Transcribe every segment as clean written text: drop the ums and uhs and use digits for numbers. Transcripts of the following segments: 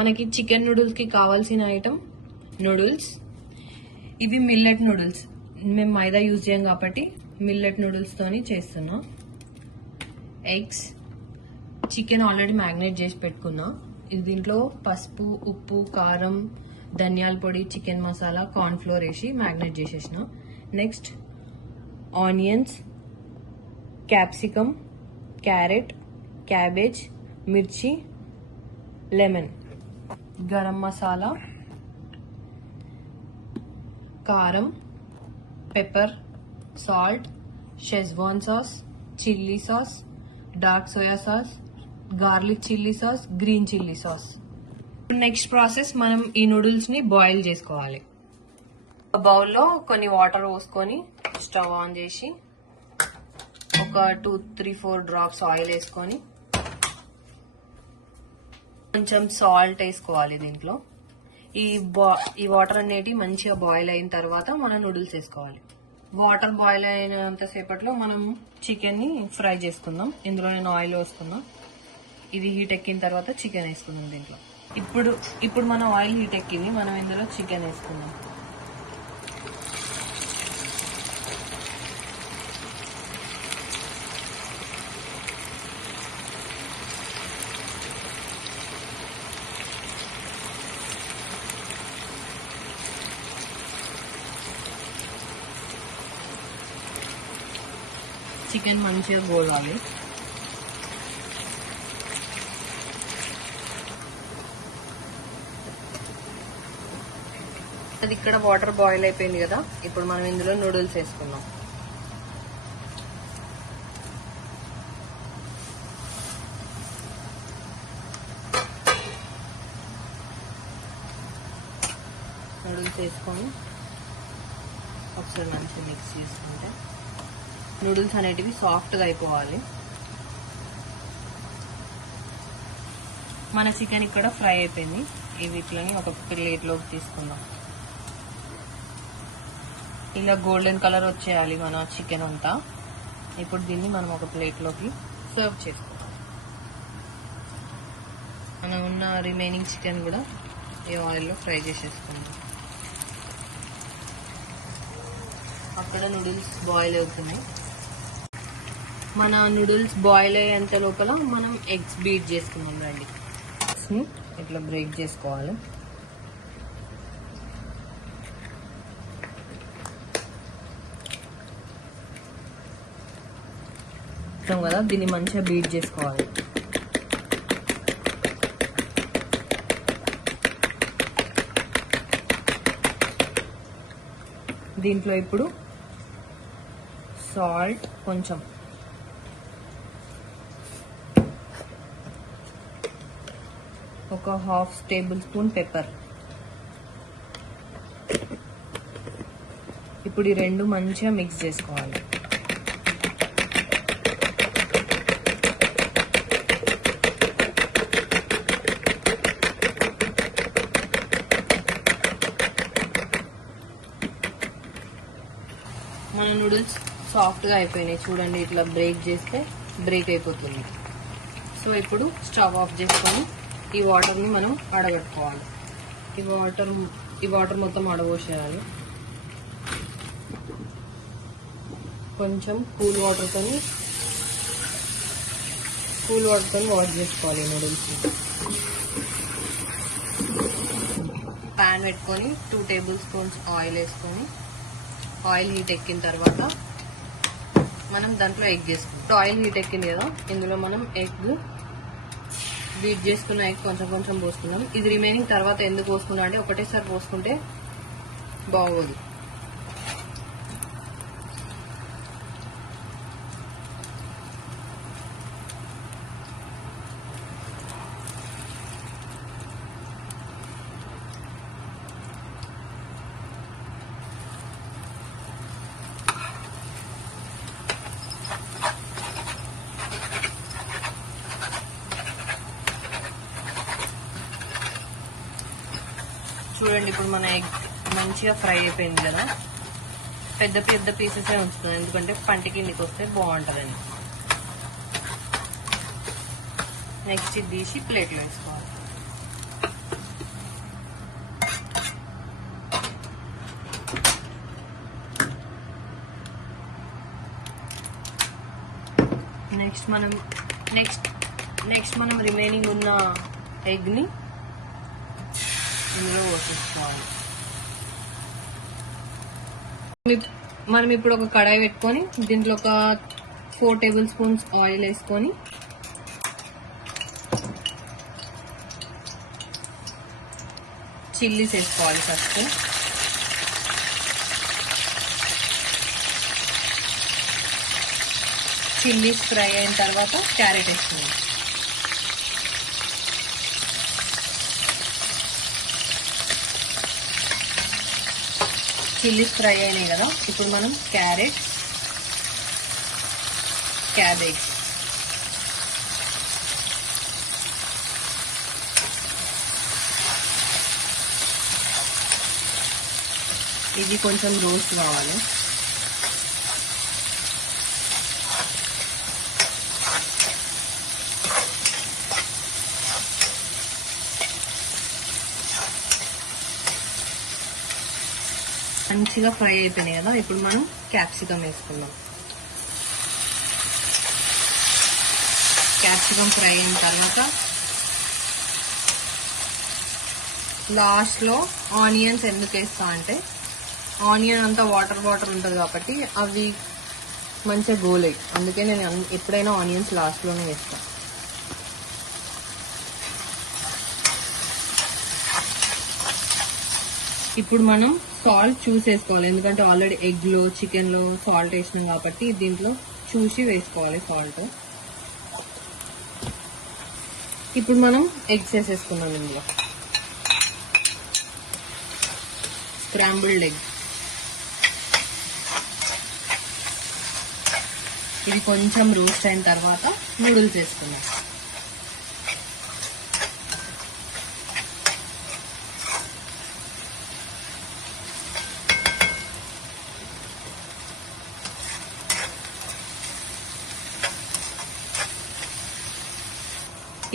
మనకి chicken noodles కి కావాల్సిన ఐటమ్ నూడిల్స్. ఇవి మిల్లెట్ నూడిల్స్. మేము మైదా యూజ్ చేయం కాబట్టి మిల్లెట్ నూడిల్స్ తోని చేస్తున్నాం. ఎగ్స్, చికెన్ ఆల్రెడీ మ్యాగ్నేట్ చేసి పెట్టుకున్నా. ఇది దీంట్లో పసుపు, ఉప్పు, కారం, ధనియాల పొడి, చికెన్ మసాలా, కార్న్ ఫ్లోర్ వేసి మ్యాగ్నేట్ చేసేసిన. Next onions, capsicum, carrot, cabbage, మిర్చి, లెమన్, గరం మసాలా, కారం, pepper, salt, schezwan sauce, chilli sauce, dark soya sauce, garlic chilli sauce, green chilli sauce. Next process, మనం ఈ నూడిల్స్ ని బాయిల్ చేసుకోవాలి. ఒక బౌల్లో కొన్ని వాటర్ పోసుకొని స్టవ్ ఆన్ చేసి ఒక 2-3-4 డ్రాప్స్ ఆయిల్ వేసుకొని కొంచెం సాల్ట్ వేసుకోవాలి. దీంట్లో ఈ వాటర్ అనేటి మంచిగా బాయిల్ అయిన తర్వాత మనం నూడిల్స్ వేసుకోవాలి. వాటర్ బాయిల్ అయినంత సేపట్లో మనం చికెన్ ని ఫ్రై చేసుకుందాం. ఇందులో నేను ఆయిల్ వేసుకున్నా. ఇది హీట్ ఎక్కిన తర్వాత చికెన్ వేసుకుందాం దీంట్లో. ఇప్పుడు మన ఆయిల్ హీట్ ఎక్కింది. మనం ఇందులో చికెన్ వేసుకుందాం. చికెన్ మంచిగా గోలాలి. అది ఇక్కడ వాటర్ బాయిల్ అయిపోయింది కదా. ఇప్పుడు మనం ఇందులో నూడిల్స్ వేసుకుందాం. నూడిల్స్ వేసుకొని ఒకసారి మంచిగా మిక్స్ చేసుకుంటే నూడిల్స్ అనేటివి సాఫ్ట్గా అయిపోవాలి. మన చికెన్ ఇక్కడ ఫ్రై అయిపోయింది. ఈ వీటిలోని ఒక ప్లేట్లోకి తీసుకుందాం. ఇలా గోల్డెన్ కలర్ వచ్చేయాలి మన చికెన్ అంతా. ఇప్పుడు దీన్ని మనం ఒక ప్లేట్లోకి సర్వ్ చేసుకుందాం. మనం ఉన్న రిమైనింగ్ చికెన్ కూడా ఈ ఆయిల్లో ఫ్రై చేసేసుకుందాం. అక్కడ నూడిల్స్ బాయిల్ అవుతున్నాయి. మన నూడిల్స్ బాయిల్ అయ్యేంత లోపల మనం ఎగ్స్ బీట్ చేసుకున్నాం. రండి, ఇట్లా బ్రేక్ చేసుకోవాలి. కదా, దీన్ని మంచిగా బీట్ చేసుకోవాలి. దీంట్లో ఇప్పుడు సాల్ట్ కొంచెం, ఒక 1/2 టేబుల్ స్పూన్ పెప్పర్. ఇప్పుడు ఈ రెండు మంచిగా మిక్స్ చేసుకోవాలి. మన నూడిల్స్ సాఫ్ట్గా అయిపోయినాయి. చూడండి, ఇట్లా బ్రేక్ చేస్తే బ్రేక్ అయిపోతుంది. సో ఇప్పుడు స్టవ్ ఆఫ్ చేసుకొని ఈ వాటర్ని మనం అడగట్టుకోవాలి. ఈ వాటర్ మొత్తం అడగోసేయాలి. కొంచెం కూల్ వాటర్తో వాష్ చేసుకోవాలి నూడిల్స్. ప్యాన్ పెట్టుకొని 2 టేబుల్ స్పూన్స్ ఆయిల్ వేసుకొని ఆయిల్ హీట్ ఎక్కిన తర్వాత మనం దాంట్లో ఎగ్ చేసుకుంటాం. ఆయిల్ హీట్ ఎక్కింది కదా, ఇందులో మనం ఎగ్ బీట్ చేసుకున్న ఎగ్ కొంచెం కొంచెం పోసుకున్నాం. ఇది రిమైనింగ్ తర్వాత ఎందుకు పోసుకున్నా అంటే ఒకటేసారి పోసుకుంటే బాగోదు. చూడండి, ఇప్పుడు మన ఎగ్ మంచిగా ఫ్రై అయిపోయింది కదా. పెద్ద పెద్ద పీసెసే ఉంచుతుంది, ఎందుకంటే పంటి కిందికి వస్తే బాగుంటుందని. నెక్స్ట్ ఇది తీసి ప్లేట్లో వేసుకోవాలి. నెక్స్ట్ మనం రిమైనింగ్ ఉన్న ఎగ్ని ఇందులో పోసేసుకోవాలి. మనం ఇప్పుడు ఒక కడాయి పెట్టుకొని దీంట్లో ఒక 4 టేబుల్ స్పూన్స్ ఆయిల్ వేసుకొని చిల్లీస్ వేసుకోవాలి. ఫస్ట్ చిల్లీస్ ఫ్రై అయిన తర్వాత క్యారెట్ వేసుకున్నాం. చిల్లీస్ ఫ్రై అయినాయి కదా, ఇప్పుడు మనం క్యారెట్, క్యాబేజ్, ఇది కొంచెం రోస్ట్ కావాలి. మంచిగా ఫ్రై అయిపోయినాయి కదా, ఇప్పుడు మనం క్యాప్సికమ్ వేసుకుందాం. క్యాప్సికమ్ ఫ్రై అయిన తర్వాత లాస్ట్లో ఆనియన్స్ ఎందుకు వేస్తా అంటే ఆనియన్ అంతా వాటర్ ఉంటుంది కాబట్టి అవి మంచిగా గోలేయి, అందుకే నేను ఎప్పుడైనా ఆనియన్స్ లాస్ట్లోనే వేస్తాను. ఇప్పుడు మనం సాల్ట్ చూసేసుకోవాలి, ఎందుకంటే ఆల్రెడీ ఎగ్లో చికెన్లో సాల్ట్ వేసినాం కాబట్టి దీంట్లో చూసి వేసుకోవాలి సాల్ట్. ఇప్పుడు మనం ఎగ్స్ వేసేసుకున్నాం ఇందులో. స్క్రాంబుల్డ్ ఎగ్, ఇది కొంచెం రోస్ట్ అయిన తర్వాత నూడిల్స్ వేసుకున్నాం.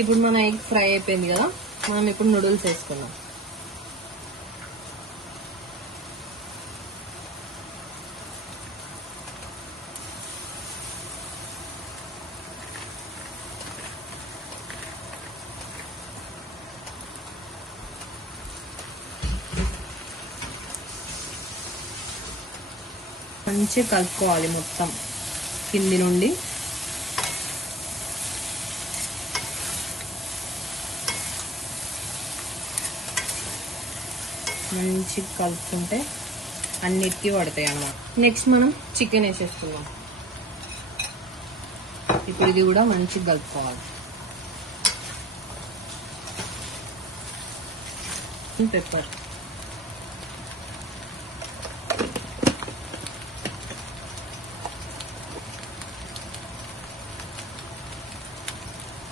ఇప్పుడు మన ఎగ్ ఫ్రై అయిపోయింది కదా, మనం ఇప్పుడు నూడిల్స్ వేసుకున్నాం. మంచిగా కలుపుకోవాలి మొత్తం కింది నుండి. మంచిగా కలుపుకుంటే అన్నిటికీ పడతాయి అన్నమాట. నెక్స్ట్ మనం చికెన్ వేసేస్తున్నాం. ఇప్పుడు ఇది కూడా మంచిగా కలుపుకోవాలి. పెప్పర్,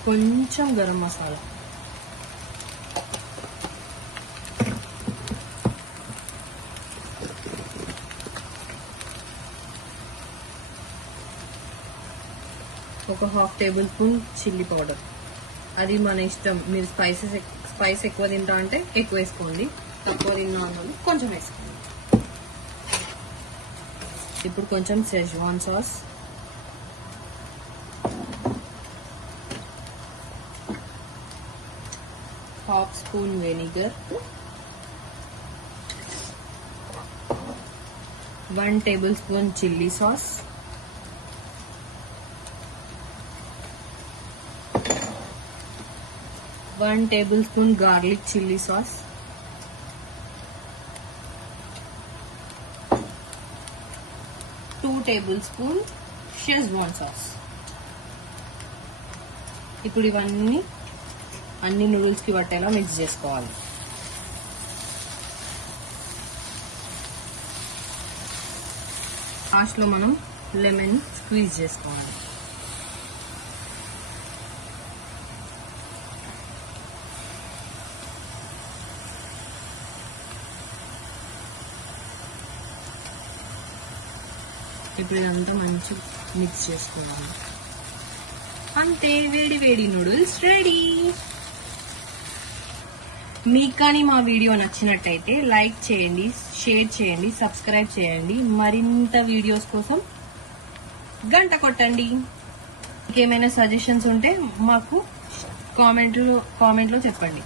కొంచెం గరం మసాలా, ఒక 1/2 టేబుల్ స్పూన్ చిల్లీ పౌడర్. అది మన ఇష్టం, మీరు స్పైస్ ఎక్కువ తింటా అంటే ఎక్కువ వేసుకోండి, తక్కువ తిన్నా అన్నది కొంచెం వేసుకోండి. ఇప్పుడు కొంచెం schezwan sauce, half spoon vinegar, 1 table spoon chilli sauce, 1 table spoon garlic chilli sauce, 2 table spoon schezwan sauce. ఇప్పుడు ఇవన్నీ అన్ని నూడిల్స్కి పట్టేలా మిక్స్ చేసుకోవాలి. లాస్ట్లో మనం లెమన్ స్క్వీజ్ చేసుకోవాలి. ఇప్పుడు ఇదంతా మంచి మిక్స్ చేసుకోవాలి. అంతే, వేడి వేడి నూడిల్స్ రెడీ. మీకు కానీ మా వీడియో నచ్చినట్టయితే లైక్ చేయండి, షేర్ చేయండి, సబ్స్క్రైబ్ చేయండి. మరింత వీడియోస్ కోసం గంట కొట్టండి. ఇంకేమైనా సజెషన్స్ ఉంటే మాకు కామెంట్లో చెప్పండి.